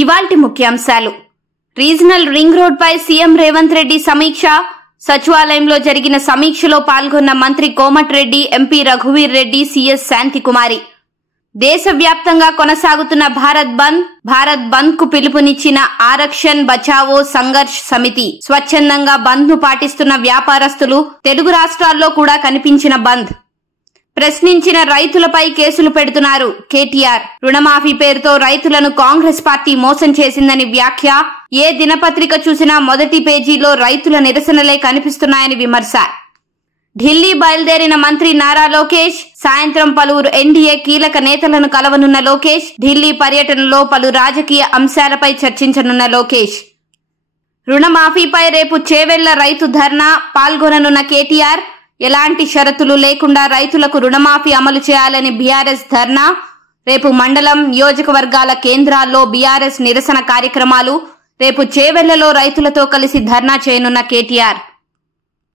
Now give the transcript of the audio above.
ఇవాల్టి ముఖ్యాంశాలు. Regional ring road పై CM Revanth Reddy సమీక్ష. సచివాలయంలో జరిగిన సమీక్షలో పాల్గొన్న మంత్రి కోమటిరెడ్డి, ఎంపీ రఘువీర్ రెడ్డి, సీఎస్ శాంతికుమారి. దేశవ్యాప్తంగా కొనసాగుతున్న భారత్ బంద్ కు పిలుపునిచ్చిన ఆరక్షణ్ బచావో సంఘర్ష్ సమితి. స్వచ్ఛందంగా బంద్ ను పాటిస్తున్న వ్యాపారస్తులు. తెలుగు రాష్ట్రాల్లో కూడా కనిపించిన బంద్. ప్రశ్నించిన రైతులపై కేసులు పెడుతున్నారు కేటీఆర్. రుణమాఫీ పేరుతో రైతులను కాంగ్రెస్ పార్టీ మోసం చేసిందని వ్యాఖ్య. ఏ దినపత్రిక చూసినా మొదటి పేజీలో రైతుల నిరసనలే కనిపిస్తున్నాయని విమర్శ. ఢిల్లీ బయలుదేరిన మంత్రి నారా లోకేష్. సాయంత్రం పలువురు ఎన్డీఏ కీలక నేతలను కలవనున్న లోకేష్. ఢిల్లీ పర్యటనలో పలు రాజకీయ అంశాలపై చర్చించనున్న లోకేష్. రుణమాఫీపై రేపు చేవెళ్ల రైతు ధర్నా పాల్గొననున్న కేటీఆర్. ఎలాంటి షరతులు లేకుండా రైతులకు రుణమాఫీ అమలు చేయాలని బీఆర్ఎస్ ధర్నా. రేపు మండలం, నియోజకవర్గాల కేంద్రాల్లో బీఆర్ఎస్ నిరసన కార్యక్రమాలు. రేపు చేవెళ్లలో రైతులతో కలిసి ధర్నా చేయనున్న కేటీఆర్.